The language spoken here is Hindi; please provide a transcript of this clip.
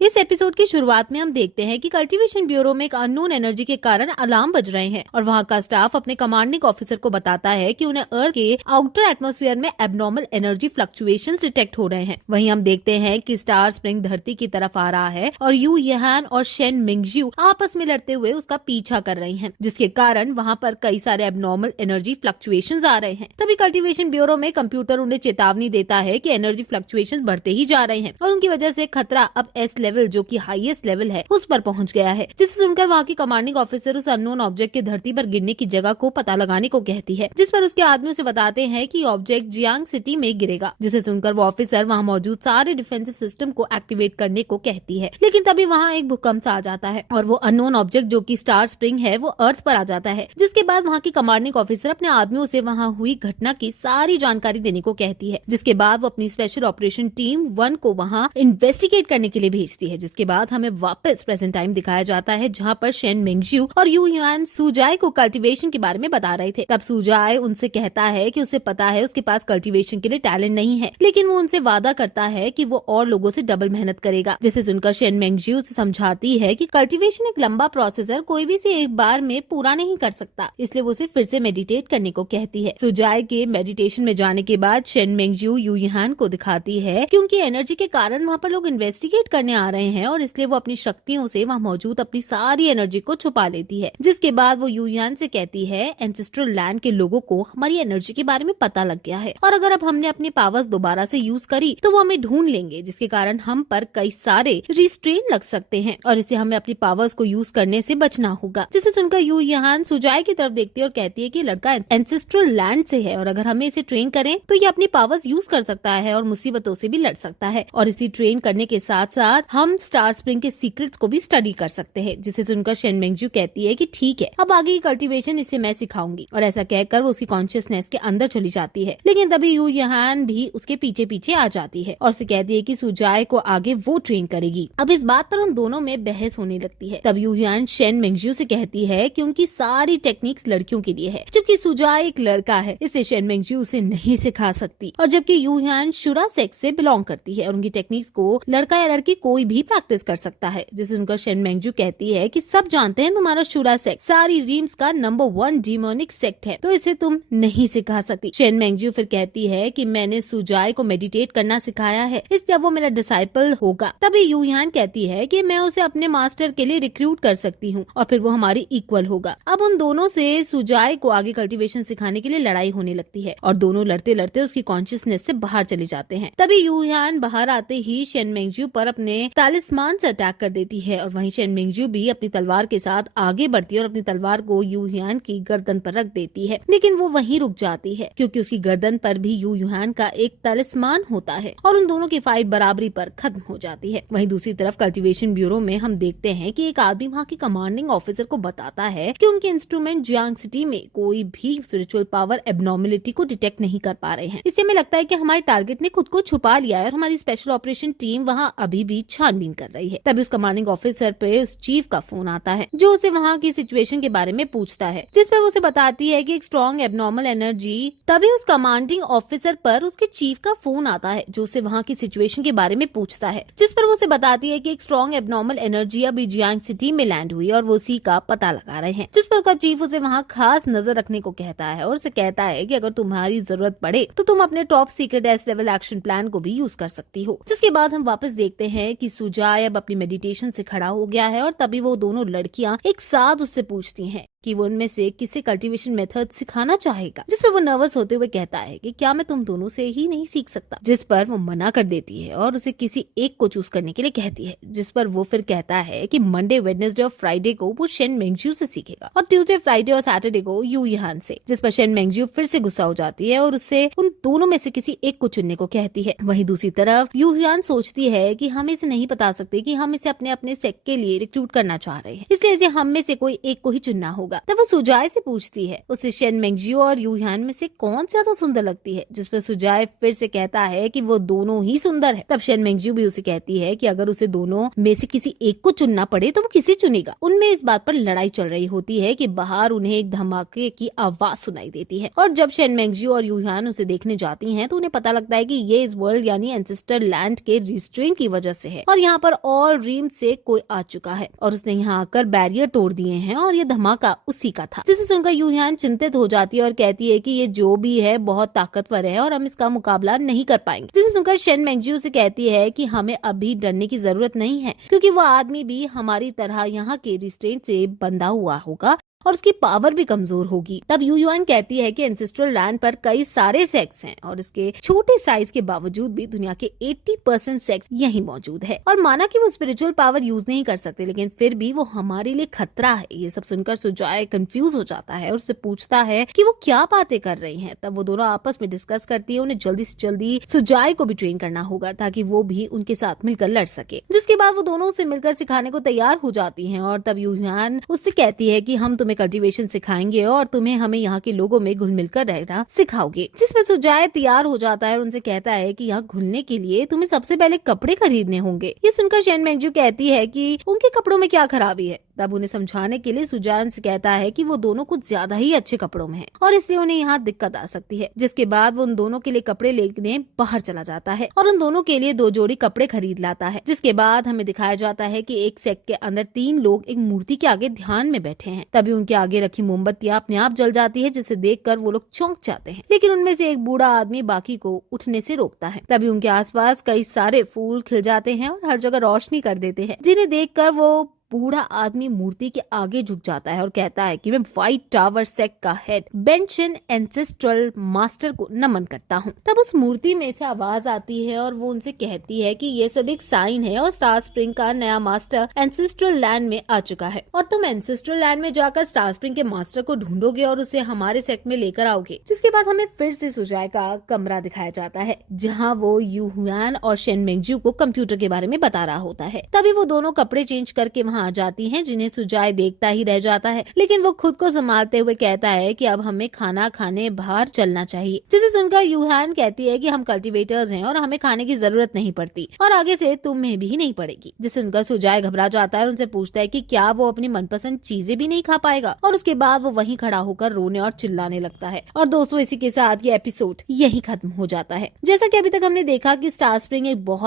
इस एपिसोड की शुरुआत में हम देखते हैं कि कल्टीवेशन ब्यूरो में एक अननोन एनर्जी के कारण अलार्म बज रहे हैं और वहाँ का स्टाफ अपने कमांडिंग ऑफिसर को बताता है कि उन्हें अर्थ के आउटर एटमॉस्फेयर में एबनॉर्मल एनर्जी फ्लक्चुएशंस डिटेक्ट हो रहे हैं। वहीं हम देखते हैं कि स्टार स्प्रिंग धरती की तरफ आ रहा है और यू यहान और शेन मिंगज्यू आपस में लड़ते हुए उसका पीछा कर रही हैं, जिसके कारण वहाँ पर कई सारे एबनॉर्मल एनर्जी फ्लक्चुएशंस आ रहे हैं। तभी कल्टीवेशन ब्यूरो में कंप्यूटर उन्हें चेतावनी देता है कि एनर्जी फ्लक्चुएशंस बढ़ते ही जा रहे हैं और उनकी वजह से खतरा अब एस लेवल जो कि हाईएस्ट लेवल है उस पर पहुंच गया है। जिसे सुनकर वहाँ की कमांडिंग ऑफिसर उस अननोन ऑब्जेक्ट के धरती पर गिरने की जगह को पता लगाने को कहती है, जिस पर उसके आदमी उसे बताते हैं कि ऑब्जेक्ट जियांग सिटी में गिरेगा। जिसे सुनकर वो ऑफिसर वहाँ मौजूद सारे डिफेंसिव सिस्टम को एक्टिवेट करने को कहती है, लेकिन तभी वहाँ एक भूकंप सा आ जाता है और वो अननोन ऑब्जेक्ट जो कि स्टार स्प्रिंग है वो अर्थ पर आ जाता है। जिसके बाद वहाँ की कमांडिंग ऑफिसर अपने आदमियों से वहाँ हुई घटना की सारी जानकारी देने को कहती है। जिसके बाद वो अपनी स्पेशल ऑपरेशन टीम 1 को वहाँ इन्वेस्टिगेट करने के लिए भेजती है। जिसके बाद हमें वापस प्रेजेंट टाइम दिखाया जाता है, जहाँ पर शेन मिंगज्यू और यू युआन सुजाई को कल्टीवेशन के बारे में बता रहे थे। तब सुजाई उनसे कहता है कि उसे पता है उसके पास कल्टीवेशन के लिए टैलेंट नहीं है, लेकिन वो उनसे वादा करता है कि वो और लोगों से डबल मेहनत करेगा। जिसे सुनकर शेन मिंगज्यू उसे समझाती है कि कल्टीवेशन एक लंबा प्रोसेस है, कोई भी इसे एक बार में पूरा नहीं कर सकता, इसलिए वो उसे फिर से मेडिटेट करने को कहती है। सुजाई के मेडिटेशन में जाने के बाद शेन मिंगज्यू यू युआन को दिखाती है कि उनकी एनर्जी के कारण वहाँ पर लोग इन्वेस्टिगेट करने आ रहे हैं और इसलिए वो अपनी शक्तियों से वहाँ मौजूद अपनी सारी एनर्जी को छुपा लेती है। जिसके बाद वो यू युआन से कहती है एंसेस्ट्रल लैंड के लोगों को हमारी एनर्जी के बारे में पता लग गया है और अगर अब हमने अपनी पावर्स दोबारा से यूज करी तो वो हमें ढूंढ लेंगे, जिसके कारण हम पर कई सारे रिस्ट्रेन लग सकते हैं और इससे हमें अपनी पावर्स को यूज करने से बचना होगा। जिसे सुनकर यू युआन सुजाई की तरफ देखती है और कहती है कि लड़का एंसेस्ट्रल लैंड से है और अगर हमें इसे ट्रेन करें तो ये अपनी पावर्स यूज कर सकता है और मुसीबतों से भी लड़ सकता है और इसी ट्रेन करने के साथ साथ हम स्टार स्प्रिंग के सीक्रेट्स को भी स्टडी कर सकते हैं। जिसे सुनकर शेन मिंगज्यू कहती है कि ठीक है, अब आगे की कल्टीवेशन इसे मैं सिखाऊंगी और ऐसा कहकर वो उसकी कॉन्शियसनेस के अंदर चली जाती है। लेकिन तभी यू युआन भी उसके पीछे पीछे आ जाती है और उसे कहती है कि सुजाई को आगे वो ट्रेन करेगी। अब इस बात पर उन दोनों में बहस होने लगती है। तब यू युआन शेन मिंगज्यू से कहती है कि उनकी सारी टेक्निक्स लड़कियों के लिए है, जबकि सुजाई एक लड़का है, इससे शेन मिंगज्यू उसे नहीं सिखा सकती और जबकि यू युआन शुरा सेक्स से बिलोंग करती है और उनकी टेक्निक्स को लड़का या लड़की कोई भी प्रैक्टिस कर सकता है। जिसे उनका शेन मिंगज्यू कहती है कि सब जानते हैं तुम्हारा शुरा सेक्स सारी रीम्स का नंबर 1 डिमोनिक सेक्ट है, तो इसे तुम नहीं सिखा सकती। शेन मिंगज्यू फिर कहती है कि मैंने सुजाई को मेडिटेट करना सिखाया है, इसलिए वो मेरा डिसाइपल होगा। तभी यू युआन कहती है कि मैं उसे अपने मास्टर के लिए रिक्रूट कर सकती हूँ और फिर वो हमारी इक्वल होगा। अब उन दोनों से सुजाई को आगे कल्टीवेशन सिखाने के लिए लड़ाई होने लगती है और दोनों लड़ते लड़ते उसकी कॉन्शियसनेस से बाहर चले जाते हैं। तभी यू युआन बाहर आते ही शेन मिंगज्यू पर अपने तालिस्मान से अटैक कर देती है और वहीं शेन मिंगज्यू भी अपनी तलवार के साथ आगे बढ़ती है और अपनी तलवार को यू युआन की गर्दन पर रख देती है, लेकिन वो वहीं रुक जाती है क्योंकि उसकी गर्दन पर भी यू युआन का एक तालिस्मान होता है और उन दोनों की फाइट बराबरी पर खत्म हो जाती है। वहीं दूसरी तरफ कल्टीवेशन ब्यूरो में हम देखते हैं कि एक आदमी वहाँ की कमांडिंग ऑफिसर को बताता है कि उनके इंस्ट्रूमेंट जियांग सिटी में कोई भी स्पिरिचुअल पावर एबनॉर्मलिटी को डिटेक्ट नहीं कर पा रहे हैं। इससे हमें लगता है कि हमारे टारगेट ने खुद को छुपा लिया है और हमारी स्पेशल ऑपरेशन टीम वहाँ अभी भी छानबीन कर रही है। तभी उस कमांडिंग ऑफिसर पे उस चीफ का फोन आता है जो उसे वहाँ की सिचुएशन के बारे में पूछता है, जिस पर वो उसे बताती है कि एक स्ट्रॉन्ग एबनॉर्मल एनर्जी। तभी उस कमांडिंग ऑफिसर पर उसके चीफ का फोन आता है जो उसे वहाँ की सिचुएशन के बारे में पूछता है, जिस पर वो उसे बताती है कि एक स्ट्रॉन्ग एबनॉर्मल एनर्जी अभी जियांग सिटी में लैंड हुई और वो उसी का पता लगा रहे हैं। जिस पर उसका चीफ उसे वहाँ खास नजर रखने को कहता है और उसे कहता है कि अगर तुम्हारी जरूरत पड़े तो तुम अपने top secret S level action plan को भी यूज कर सकती हो। जिसके बाद हम वापस देखते हैं कि सुजाई अब अपनी मेडिटेशन से खड़ा हो गया है और तभी वो दोनों लड़कियां एक साथ उससे पूछती हैं कि वो उनमें से किसे कल्टीवेशन मेथड सिखाना चाहेगा। जिस पर वो नर्वस होते हुए कहता है कि क्या मैं तुम दोनों से ही नहीं सीख सकता, जिस पर वो मना कर देती है और उसे किसी एक को चूज करने के लिए कहती है। जिस पर वो फिर कहता है कि मंडे, वेडनेसडे और फ्राइडे को वो शेन मिंगज्यू से सीखेगा और ट्यूसडे, फ्राइडे और सैटरडे को यू युआन से। जिस पर शेन मिंगज्यू फिर से गुस्सा हो जाती है और उससे उन दोनों में से किसी एक को चुनने को कहती है। वहीं दूसरी तरफ यू युआन सोचती है कि हम इसे नहीं बता सकते कि हम इसे अपने अपने सेक्ट के लिए रिक्रूट करना चाह रहे हैं, इसलिए इसे हम में से कोई एक को ही चुनना होगा। होगा। तब वो सुजाय से पूछती है उसे शेन मेंगजियो और यू ह्यान में से कौन ज्यादा सुंदर लगती है, जिस पर सुजाय फिर से कहता है कि वो दोनों ही सुंदर है। तब शेन मेंगजियो भी उसे कहती है कि अगर उसे दोनों में से किसी एक को चुनना पड़े तो वो किसे चुनेगा। उनमें इस बात पर लड़ाई चल रही होती है कि बाहर उन्हें एक धमाके की आवाज सुनाई देती है और जब शेन मेंगजियो और यू ह्यान उसे देखने जाती हैं तो उन्हें पता लगता है कि ये इस वर्ल्ड यानी एंसेस्टर लैंड के रिस्ट्रेन की वजह से है और यहाँ पर ऑल ड्रीम से कोई आ चुका है और उसने यहाँ आकर बैरियर तोड़ दिए हैं और ये धमाका उसी का था। जिसे सुनकर यू ह्यान चिंतित हो जाती है और कहती है कि ये जो भी है बहुत ताकतवर है और हम इसका मुकाबला नहीं कर पाएंगे। जिसे सुनकर शेन मेंगजियो से कहती है कि हमें अभी डरने की जरूरत नहीं है क्योंकि वो आदमी भी हमारी तरह यहाँ के रिस्ट्रेंट से बंधा हुआ होगा और उसकी पावर भी कमजोर होगी। तब यू ह्यान कहती है कि एंसेस्ट्रल लैंड पर कई सारे सेक्स हैं और इसके छोटे साइज के बावजूद भी दुनिया के 80% सेक्स यही मौजूद है और माना कि वो स्पिरिचुअल पावर यूज नहीं कर सकते लेकिन फिर भी वो हमारे लिए खतरा है। ये सब सुनकर सुजाय कंफ्यूज हो जाता है और उससे पूछता है कि वो क्या बातें कर रही है। तब वो दोनों आपस में डिस्कस करती है उन्हें जल्दी से जल्दी सुजाय को भी ट्रेन करना होगा ताकि वो भी उनके साथ मिलकर लड़ सके। जिसके बाद वो दोनों उसे मिलकर सिखाने को तैयार हो जाती है और तब यू ह्यान उससे कहती है कि हम तुम्हें कल्टीवेशन सिखाएंगे और तुम्हें हमें यहाँ के लोगों में घुल मिलकर रहना सिखाओगे। जिसमें सुजाय तैयार हो जाता है और उनसे कहता है कि यहाँ घुलने के लिए तुम्हें सबसे पहले कपड़े खरीदने होंगे। ये सुनकर शेन मेंगजियो कहती है कि उनके कपड़ों में क्या खराबी है। तब उन्हें समझाने के लिए सुजाय उनसे कहता है कि वो दोनों कुछ ज्यादा ही अच्छे कपड़ों में हैं और इसलिए उन्हें यहाँ दिक्कत आ सकती है। जिसके बाद वो उन दोनों के लिए कपड़े लेने बाहर चला जाता है और उन दोनों के लिए 2 जोड़ी कपड़े खरीद लाता है। जिसके बाद हमें दिखाया जाता है कि एक सेट के अंदर 3 लोग एक मूर्ति के आगे ध्यान में बैठे हैं। तभी उनके आगे रखी मोमबत्तियां अपने आप जल जाती है जिसे देखकर वो लोग चौंक जाते हैं लेकिन उनमें से एक बूढ़ा आदमी बाकी को उठने से रोकता है। तभी उनके आसपास कई सारे फूल खिल जाते हैं और हर जगह रोशनी कर देते हैं जिन्हें देखकर वो बूढ़ा आदमी मूर्ति के आगे झुक जाता है और कहता है कि मैं व्हाइट टावर सेक्ट का हेड बेंशन एंसेस्ट्रल मास्टर को नमन करता हूँ। तब उस मूर्ति में से आवाज आती है और वो उनसे कहती है कि ये सब एक साइन है और स्टार स्प्रिंग का नया मास्टर एंसेस्ट्रल लैंड में आ चुका है और तुम एंसेस्ट्रल लैंड में जाकर स्टार स्प्रिंग के मास्टर को ढूंढोगे और उसे हमारे सेक्ट में लेकर आओगे। जिसके बाद हमें फिर से सुजाय का कमरा दिखाया जाता है जहाँ वो यू ह्यान और शेन मेंगजियो को कंप्यूटर के बारे में बता रहा होता है। तभी वो दोनों कपड़े चेंज करके वहाँ आ जाती हैं जिन्हें सुजाय देखता ही रह जाता है लेकिन वो खुद को संभालते हुए कहता है कि अब हमें खाना खाने बाहर चलना चाहिए। जिसे सुनकर यू ह्यान कहती है कि हम कल्टीवेटर्स हैं और हमें खाने की जरूरत नहीं पड़ती और आगे से तुम्हें भी नहीं पड़ेगी। जिसे सुनकर सुजाय घबरा जाता है और उनसे पूछता है कि क्या वो अपनी मनपसंद चीजें भी नहीं खा पाएगा और उसके बाद वो वहीं खड़ा होकर रोने और चिल्लाने लगता है। और दोस्तों इसी के साथ ये एपिसोड यही खत्म हो जाता है। जैसा कि अभी तक हमने देखा कि स्टार स्प्रिंग एक बहुत